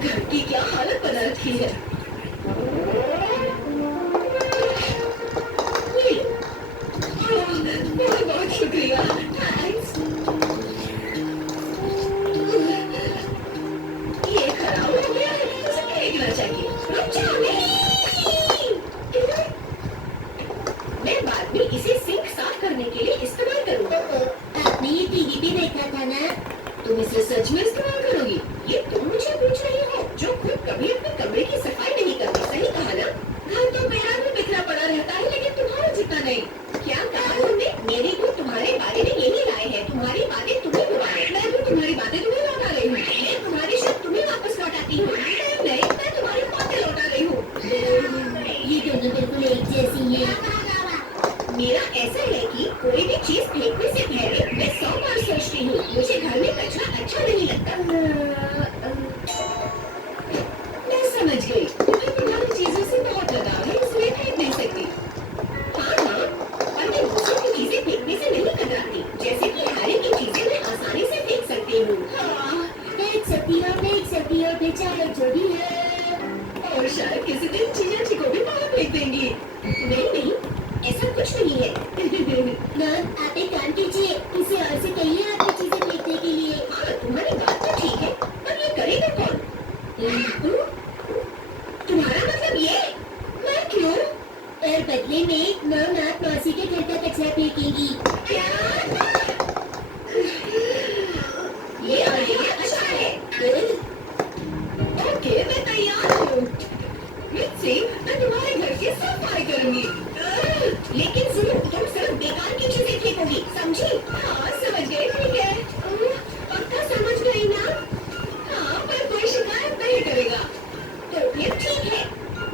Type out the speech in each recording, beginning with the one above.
घर की क्या हालत बना रखी है। ये लो। बहुत बहुत शुक्रिया। थैंक्स। ये खराब हो गया है, उसे फेंकना चाहिए। रुक जाओ, नहीं। मैं बाद में इसे सिंक साफ करने के लिए इस्तेमाल करूंगा। आपने ये टीवी पे देखा था ना? तुम इसे सच में इस्तेमाल करोगी? ये तुम मुझे पूछ रही हो जो खुद कभी अपने कमरे की सफाई नहीं करती। सही कहा ना? घर तो मेरा भी बिखरा पड़ा रहता है, लेकिन तुम्हारा जितना नहीं। क्या कहा तुमने? मेरे को तुम्हारे बारे में यही राय है। तुम्हारी बातें तुम्हें बुलाए, मैं भी तुम्हारी बातें तुम्हें लौटा रही हूँ। मैं तुम्हारी शर्त तुम्हें वापस लौटाती हूँ। नहीं, मैं तुम्हारी बातें लौटा रही हूँ। ये दोनों बिल्कुल एक जैसी है। मेरा ऐसा है कि कोई भी चीज फेंकने से पहले मैं 100 बार सोचती हूँ। मुझे घर में कचरा अच्छा नहीं लगता। मैं समझ गई, तुम्हें तुम्हारी चीजों से बहुत लगाव है, इसलिए फेंक नहीं सकती। हाँ हाँ, और मैं दूसरों की चीजें फेंकने से नहीं कतराती। जैसे कि खाने की चीजें मैं आसानी से फेंक सकती हूँ। हाँ, फेंक सकती हो बेचारे जो भी है। और शायद किसी दिन चिया जी को भी बाहर फेंक देंगी। नहीं, ऐसा कुछ नहीं है। मैम, आप एक काम कीजिए, किसी और से कहिए आपकी चीजें फेंकने के लिए। हाँ, तुम्हारी बात तो ठीक है, पर ये करेगा कौन? तुम्हारा मतलब ये? मैं क्यों? और बदले में मैम आप मौसी के घर का कचरा फेंकेंगी। क्या? ये आइडिया अच्छा है। ओके, मैं तैयार हूँ। मित्सी, मैं तुम्हारे घर की सफाई करूंगी। लेकिन सुनो, तुम सिर्फ बेकार की चीजें फेंकोगी, समझी? हाँ, समझ गई, ठीक है। पक्का समझ गई ना? हाँ, पर कोई शिकायत नहीं करेगा। तो फिर ठीक है।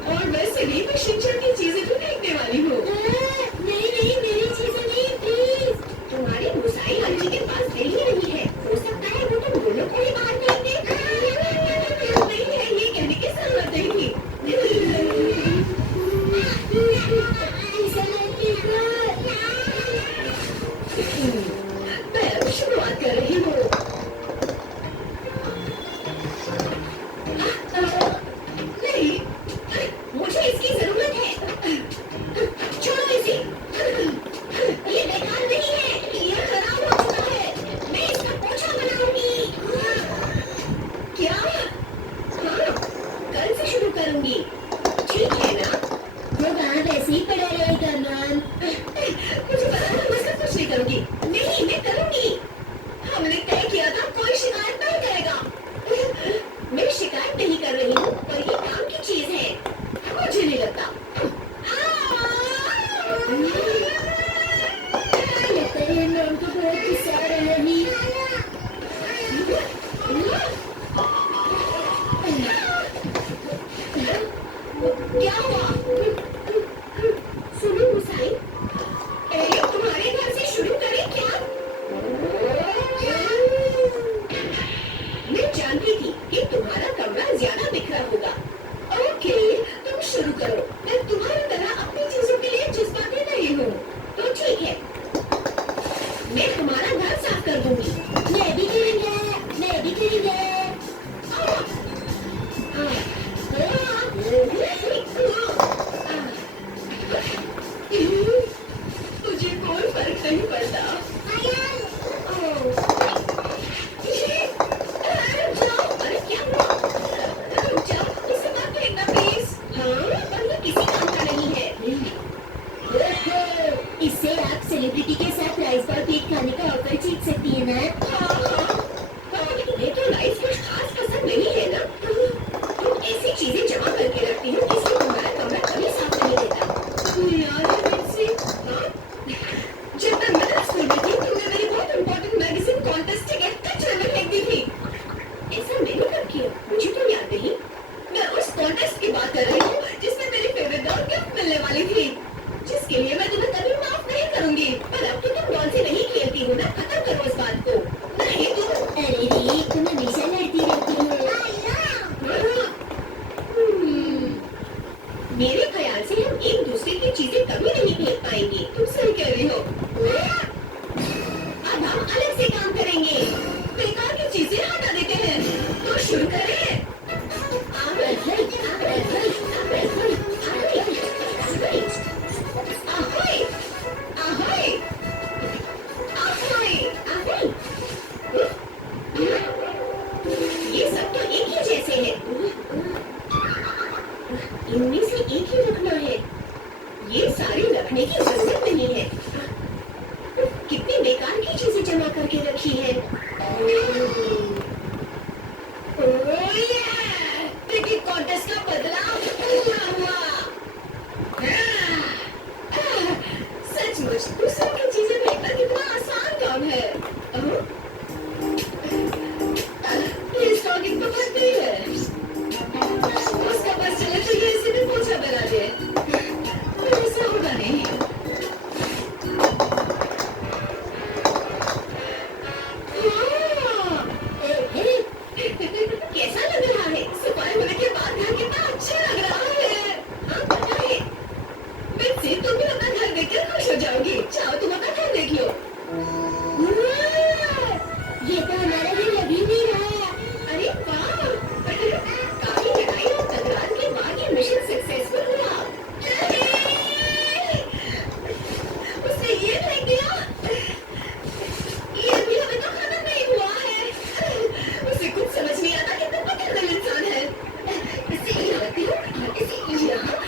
और वैसे भी मैं शिक्षा की चीजें भी फेंकने वाली हूँ। नहीं, मेरी चीजें नहीं, प्लीज। तुम्हारी घुसाई आंटी के पास दिल ही नहीं है। हो सकता है वो तुम दोनों को ही बाहर फेंक दे। नहीं है, ये कहने की जरूरत नहीं थी। मैं अब शुरुआत कर रही हूँ। नहीं, मुझे इसकी जरूरत है। छोड़ो इसे। ये बेकार नहीं है, ये खराब हो चुका है। मैं इसका पोछा बनाऊंगी। क्या? हाँ, कल से शुरू करूंगी। ठीक है ना? वो वहाँ वैसे ही पड़ा रहेगा मैम। मुझे पता है, मैं इसका कुछ नहीं करूंगी। नहीं, मैं करूंगी। हमने तय किया था कोई शिकायत नहीं करेगा। मैं शिकायत नहीं कर रही हूँ, पर ये काम की चीज है। मुझे नहीं लगता। लगता है मैम को बहुत गुस्सा आ रहा है। क्या हुआ? सुनो मुसाई, पहले तुम्हारे घर से शुरू करें क्या? मैं जानती थी कि तुम्हारा कमरा ज्यादा बिखरा होगा। ओके, तुम शुरू करो। मैं तुम्हारी तरह अपनी चीजों के लिए जज्बाती नहीं हूँ। तो ठीक है, मैं तुम्हारा घर साफ कर दूंगी। मैं भी करूँगा। तुझे कोई फर्क नहीं पड़ता। अरे क्या हुआ? रुक जाओ, इसे मत फेंकना प्लीज। हाँ, पर ये किसी काम का नहीं है। इससे आप सेलिब्रिटी के साथ राइस बार केक खाने का ऑफर जीत सकती है ना? हाँ, तुम्हें तो राइस कुछ खास पसंद नहीं है ना? तुम ऐसी चीजें जमा करके रखती हो, इसलिए तुम्हारा कमरा कभी साफ नहीं देता। यार मिर्ची, हाँ? जब मैं मिडिल स्कूल में थी, तुमने मेरी बहुत इम्पोर्टेंट मैगजीन कॉन्टेस्ट टिकट कचरे में फेंक दी थी। ऐसा मैंने कब किया? मुझे तो याद नहीं। मैं उस कॉन्टेस्ट की बात कर रही हूँ जिसमें मेरी फेवरेट डॉल गिफ्ट मिलने वाली थी, जिसके लिए मैं तुम्हें कभी माफ नहीं करूंगी। पर अब तो तुम डॉल से नहीं खेलती हो ना, खत्म करो इस बात को। हूँ। ये स्टॉकिंग तो फट गई है। उसका बस चले तो ये इसे भी पोछा बना दे। पर ऐसा होगा नहीं। हाँ, कैसा लग रहा है? सफाई होने के बाद घर कितना अच्छा लग रहा है। हाँ, पता है। बेंसी, तुम भी अपना घर देखकर खुश हो जाओगी। चाहो तुम अपना घर देख लो।